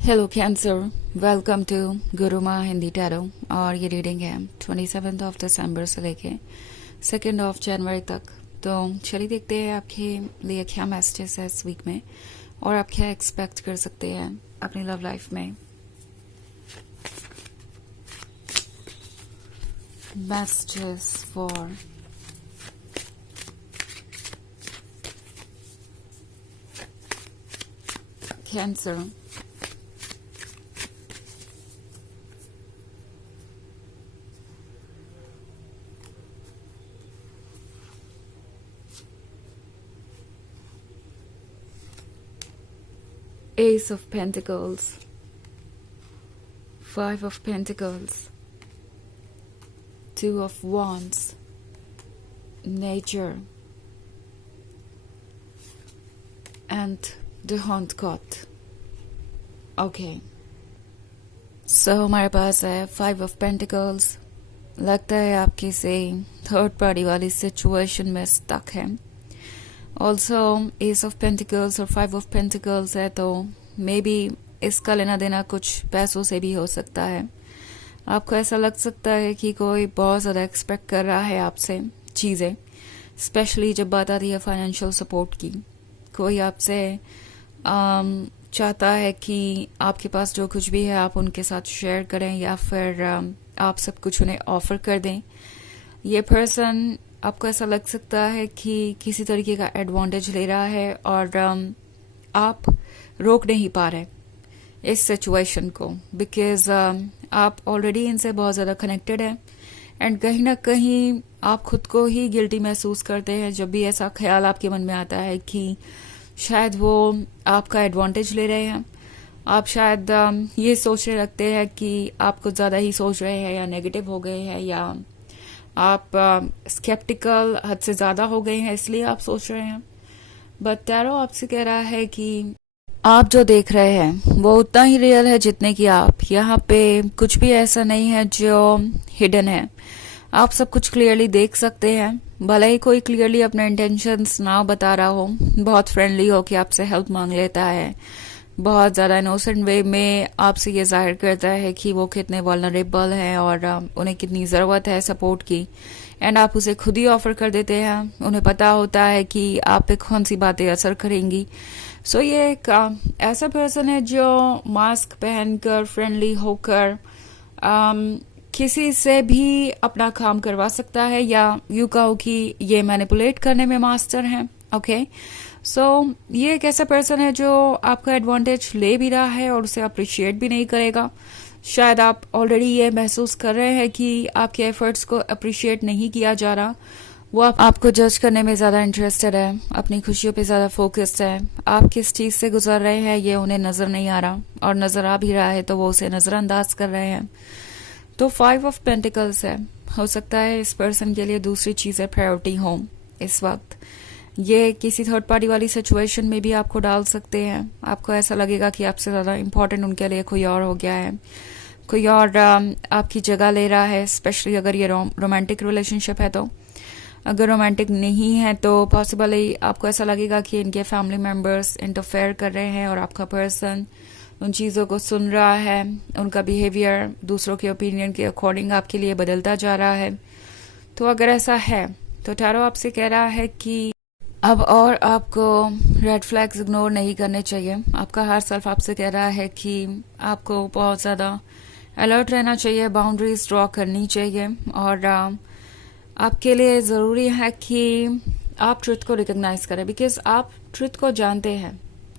Hello Cancer, welcome to Gurumaa Hindi tarot. और ये reading है 27 ऑफ दिसंबर से लेके 2 ऑफ जनवरी तक। तो चलिए देखते हैं आपके लिए क्या मैसेजेस है इस वीक में और आप क्या एक्सपेक्ट कर सकते हैं अपनी लव लाइफ में। Messages for cancer. Ace of Pentacles, 5 of Pentacles, 2 of Wands, Nature, and the Haunt God. Okay. So हमारे पास है 5 of Pentacles। लगता है आप किसी थर्ड पार्टी वाली सिचुएशन में स्टक है। ऑल्सो एस ऑफ पेंटिकल्स और 5 ऑफ पेंटिकल्स है, तो मे बी इसका लेना देना कुछ पैसों से भी हो सकता है। आपको ऐसा लग सकता है कि कोई बहुत ज़्यादा एक्सपेक्ट कर रहा है आपसे चीज़ें, स्पेशली जब बात आती है फाइनेंशियल सपोर्ट की। कोई आपसे चाहता है कि आपके पास जो कुछ भी है आप उनके साथ शेयर करें या फिर आप सब कुछ उन्हें ऑफर कर दें। ये पर्सन आपको ऐसा लग सकता है कि किसी तरीके का एडवांटेज ले रहा है और आप रोक नहीं पा रहे इस सिचुएशन को, बिकॉज आप ऑलरेडी इनसे बहुत ज़्यादा कनेक्टेड हैं एंड कहीं ना कहीं आप खुद को ही गिल्टी महसूस करते हैं जब भी ऐसा ख्याल आपके मन में आता है कि शायद वो आपका एडवांटेज ले रहे हैं। आप शायद ये सोचने लगते हैं कि आप कुछ ज़्यादा ही सोच रहे हैं या नेगेटिव हो गए हैं या आप स्केप्टिकल हद से ज़्यादा हो गए हैं, इसलिए आप सोच रहे हैं। बट टैरो आपसे कह रहा है कि आप जो देख रहे हैं वो उतना ही रियल है जितने कि आप। यहाँ पे कुछ भी ऐसा नहीं है जो हिडन है। आप सब कुछ क्लियरली देख सकते हैं, भले ही कोई क्लियरली अपने इंटेंशंस ना बता रहा हो, बहुत फ्रेंडली हो कि आपसे हेल्प मांग लेता है, बहुत ज़्यादा इनोसेंट वे में आपसे ये जाहिर करता है कि वो कितने वल्नरेबल हैं और उन्हें कितनी ज़रूरत है सपोर्ट की, एंड आप उसे खुद ही ऑफर कर देते हैं। उन्हें पता होता है कि आप पे कौन सी बातें असर करेंगी। सो ये एक ऐसा पर्सन है जो मास्क पहनकर फ्रेंडली होकर किसी से भी अपना काम करवा सकता है, या यूँ कहो कि ये मैनिपुलेट करने में मास्टर हैं। ओके, सो ये एक ऐसा पर्सन है जो आपका एडवांटेज ले भी रहा है और उसे अप्रिशिएट भी नहीं करेगा। शायद आप ऑलरेडी ये महसूस कर रहे हैं कि आपके एफर्ट्स को अप्रिशिएट नहीं किया जा रहा। वो आपको जज करने में ज़्यादा इंटरेस्टेड है, अपनी खुशियों पे ज़्यादा फोकस्ड है। आप किस चीज़ से गुजर रहे हैं ये उन्हें नज़र नहीं आ रहा, और नज़र आ भी रहा है तो वो उसे नज़रअंदाज कर रहे हैं। तो 5 ऑफ पेंटिकल्स है। हो सकता है इस पर्सन के लिए दूसरी चीज़ें प्रायोरिटी हों इस वक्त। ये किसी थर्ड पार्टी वाली सिचुएशन में भी आपको डाल सकते हैं। आपको ऐसा लगेगा कि आपसे ज़्यादा इम्पोर्टेंट उनके लिए कोई और हो गया है, कोई और आपकी जगह ले रहा है, स्पेशली अगर ये रोमांटिक रिलेशनशिप है। तो अगर रोमांटिक नहीं है तो पॉसिबली आपको ऐसा लगेगा कि इनके फैमिली मेम्बर्स इंटरफेयर कर रहे हैं और आपका पर्सन उन चीज़ों को सुन रहा है। उनका बिहेवियर दूसरों के ओपिनियन के अकॉर्डिंग आपके लिए बदलता जा रहा है। तो अगर ऐसा है तो टैरो आपसे कह रहा है कि अब और आपको रेड फ्लैग्स इग्नोर नहीं करने चाहिए। आपका हर सेल्फ आपसे कह रहा है कि आपको बहुत ज़्यादा अलर्ट रहना चाहिए, बाउंड्रीज ड्रॉ करनी चाहिए, और आपके लिए ज़रूरी है कि आप ट्रुथ को रिकग्नाइज करें, बिकॉज आप ट्रुथ को जानते हैं।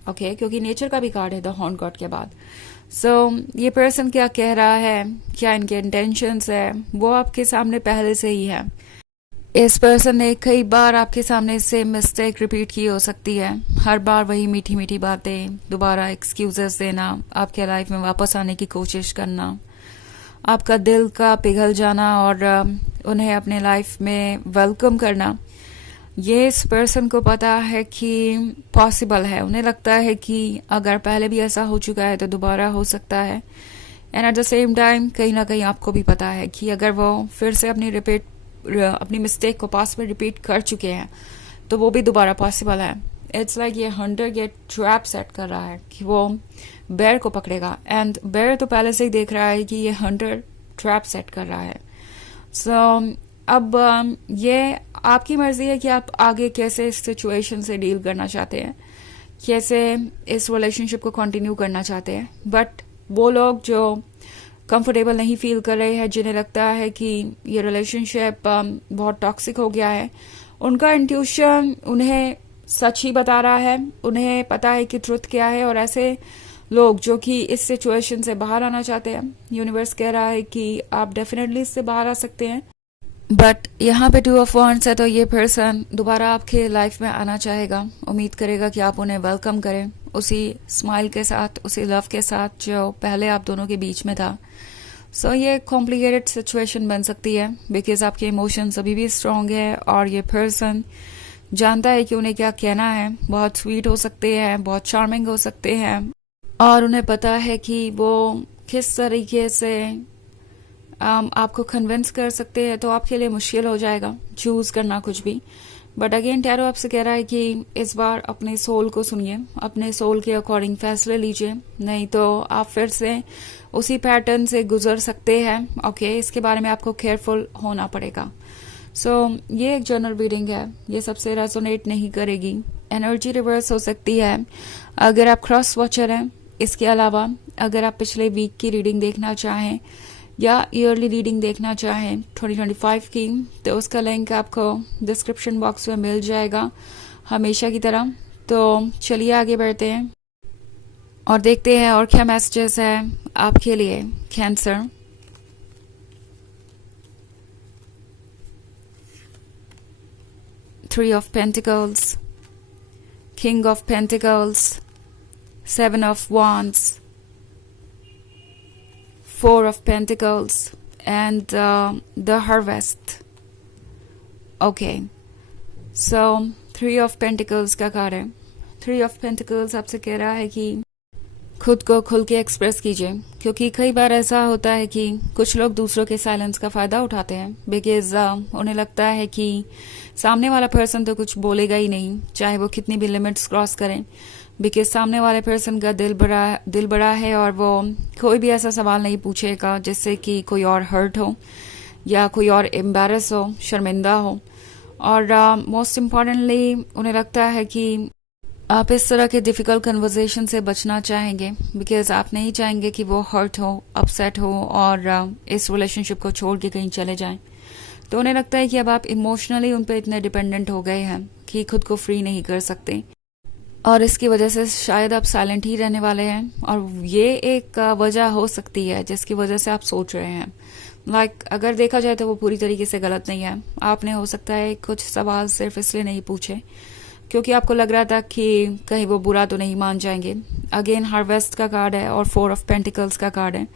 ओके, क्योंकि नेचर का भी कार्ड है द हॉर्न गॉड के बाद। सो ये पर्सन क्या कह रहा है, क्या इनके इंटेंशंस है, वो आपके सामने पहले से ही है। इस पर्सन ने कई बार आपके सामने से मिस्टेक रिपीट की हो सकती है। हर बार वही मीठी मीठी बातें, दोबारा एक्सक्यूजेस देना, आपके लाइफ में वापस आने की कोशिश करना, आपका दिल का पिघल जाना और उन्हें अपने लाइफ में वेलकम करना। ये इस पर्सन को पता है कि पॉसिबल है। उन्हें लगता है कि अगर पहले भी ऐसा हो चुका है तो दोबारा हो सकता है। And at the same time कहीं ना कहीं आपको भी पता है कि अगर वो फिर से अपनी मिस्टेक को पास में रिपीट कर चुके हैं तो वो भी दोबारा पॉसिबल है। इट्स लाइक ये हंटर ये ट्रैप सेट कर रहा है कि वो बेयर को पकड़ेगा, एंड बेयर तो पहले से ही देख रहा है कि ये हंटर ट्रैप सेट कर रहा है. सो अब ये आपकी मर्जी है कि आप आगे कैसे इस सिचुएशन से डील करना चाहते हैं, कैसे इस रिलेशनशिप को कंटिन्यू करना चाहते हैं. बट वो लोग जो कंफर्टेबल नहीं फील कर रहे हैं, जिन्हें लगता है कि ये रिलेशनशिप बहुत टॉक्सिक हो गया है, उनका इंट्यूशन उन्हें सच ही बता रहा है, उन्हें पता है कि ट्रुथ क्या है. और ऐसे लोग जो कि इस सिचुएशन से बाहर आना चाहते हैं, यूनिवर्स कह रहा है कि आप डेफिनेटली इससे बाहर आ सकते हैं. बट यहाँ पे 2 ऑफ वांड्स है, तो ये पर्सन दोबारा आपके लाइफ में आना चाहेगा, उम्मीद करेगा कि आप उन्हें वेलकम करें उसी स्माइल के साथ, उसी लव के साथ जो पहले आप दोनों के बीच में था. सो ये कॉम्प्लिकेटेड सिचुएशन बन सकती है बिकॉज आपके इमोशंस अभी भी स्ट्रांग है और ये पर्सन जानता है कि उन्हें क्या कहना है. बहुत स्वीट हो सकते हैं, बहुत चार्मिंग हो सकते हैं, और उन्हें पता है कि वो किस तरीके से आपको कन्विंस कर सकते हैं. तो आपके लिए मुश्किल हो जाएगा चूज करना कुछ भी. बट अगेन टैरो आपसे कह रहा है कि इस बार अपने सोल को सुनिए, अपने सोल के अकॉर्डिंग फैसले लीजिए, नहीं तो आप फिर से उसी पैटर्न से गुजर सकते हैं. ओके, इसके बारे में आपको केयरफुल होना पड़ेगा. सो ये एक जनरल रीडिंग है, ये सबसे रेजोनेट नहीं करेगी. एनर्जी रिवर्स हो सकती है अगर आप क्रॉस वॉचर हैं. इसके अलावा अगर आप पिछले वीक की रीडिंग देखना चाहें या ईयरली रीडिंग देखना चाहें 2025 की, तो उसका लिंक आपको डिस्क्रिप्शन बॉक्स में मिल जाएगा हमेशा की तरह. तो चलिए आगे बढ़ते हैं और देखते हैं और क्या मैसेजेस है आपके लिए cancer. Three of Pentacles, King of Pentacles, Seven of Wands, Four of Pentacles, and the Harvest. Okay, so Three of Pentacles का कार्ड है. Three of Pentacles आपसे कह रहा है कि खुद को खुल के एक्सप्रेस कीजिए, क्योंकि कई बार ऐसा होता है कि कुछ लोग दूसरों के साइलेंस का फायदा उठाते हैं बिकॉज उन्हें लगता है कि सामने वाला पर्सन तो कुछ बोलेगा ही नहीं, चाहे वो कितनी भी लिमिट्स क्रॉस करें, बिकॉज सामने वाले पर्सन का दिल बड़ा है और वो कोई भी ऐसा सवाल नहीं पूछेगा जिससे कि कोई और हर्ट हो या कोई और एम्बैरस हो, शर्मिंदा हो. और मोस्ट इम्पॉर्टेंटली उन्हें लगता है कि आप इस तरह के डिफिकल्ट कन्वर्सेशन से बचना चाहेंगे बिकॉज आप नहीं चाहेंगे कि वो हर्ट हो, अपसेट हो और इस रिलेशनशिप को छोड़ के कहीं चले जाएं. तो उन्हें लगता है कि अब आप इमोशनली उन पर इतने डिपेंडेंट हो गए हैं कि खुद को फ्री नहीं कर सकते, और इसकी वजह से शायद आप साइलेंट ही रहने वाले हैं. और ये एक वजह हो सकती है जिसकी वजह से आप सोच रहे हैं. अगर देखा जाए तो वो पूरी तरीके से गलत नहीं है. आपने हो सकता है कुछ सवाल सिर्फ इसलिए नहीं पूछे क्योंकि आपको लग रहा था कि कहीं वो बुरा तो नहीं मान जाएंगे. अगेन हार्वेस्ट का कार्ड है और 4 ऑफ पेंटिकल्स का कार्ड है.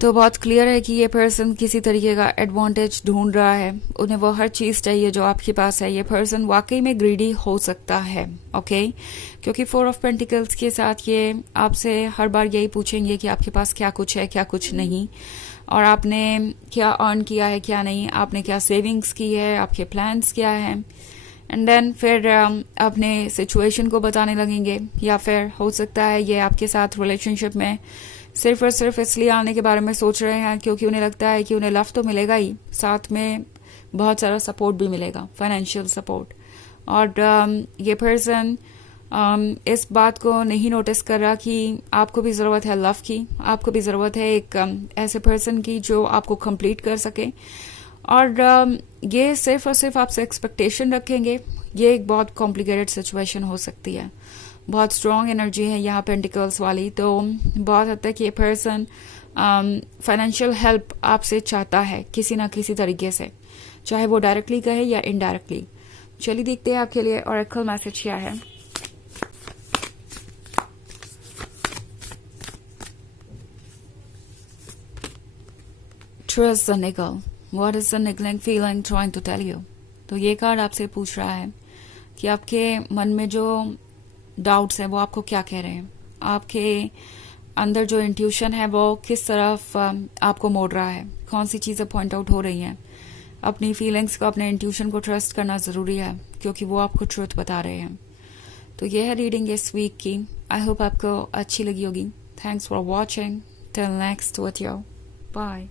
तो बहुत क्लियर है कि ये पर्सन किसी तरीके का एडवांटेज ढूंढ रहा है, उन्हें वो हर चीज चाहिए जो आपके पास है. ये पर्सन वाकई में ग्रीडी हो सकता है. ओके, क्योंकि 4 ऑफ पेंटिकल्स के साथ ये आपसे हर बार यही पूछेंगे कि आपके पास क्या कुछ है, क्या कुछ नहीं, और आपने क्या अर्न किया है, क्या नहीं, आपने क्या सेविंग्स की है, आपके प्लान्स क्या है. एंड देन फिर अपने सिचुएशन को बताने लगेंगे, या फिर हो सकता है ये आपके साथ रिलेशनशिप में सिर्फ और सिर्फ इसलिए आने के बारे में सोच रहे हैं क्योंकि उन्हें लगता है कि उन्हें लव तो मिलेगा ही, साथ में बहुत सारा सपोर्ट भी मिलेगा, फाइनेंशियल सपोर्ट. और ये पर्सन इस बात को नहीं नोटिस कर रहा कि आपको भी ज़रूरत है लव की, आपको भी ज़रूरत है एक ऐसे पर्सन की जो आपको कंप्लीट कर सके. और ये सिर्फ और सिर्फ आपसे एक्सपेक्टेशन रखेंगे. ये एक बहुत कॉम्प्लिकेटेड सिचुएशन हो सकती है. बहुत स्ट्रॉन्ग एनर्जी है यहाँ पेंटिकल्स वाली. तो बहुत हद तक ये पर्सन फाइनेंशियल हेल्प आपसे चाहता है किसी ना किसी तरीके से, चाहे वो डायरेक्टली कहे या इनडायरेक्टली. चलिए देखते हैं आपके लिए ऑरेकल मैसेज क्या है. Trust the niggle. What is the niggling feeling trying to tell you? तो ये कार्ड आपसे पूछ रहा है कि आपके मन में जो डाउट्स हैं वो आपको क्या कह रहे हैं, आपके अंदर जो इंट्यूशन है वो किस तरफ आपको मोड़ रहा है, कौन सी चीज़ें पॉइंट आउट हो रही हैं. अपनी फीलिंग्स को, अपने इंट्यूशन को ट्रस्ट करना ज़रूरी है क्योंकि वो आपको ट्रुथ बता रहे हैं. तो ये है रीडिंग इस वीक की। आई होप आपको अच्छी लगी होगी। Thanks for watching. Till next video, bye.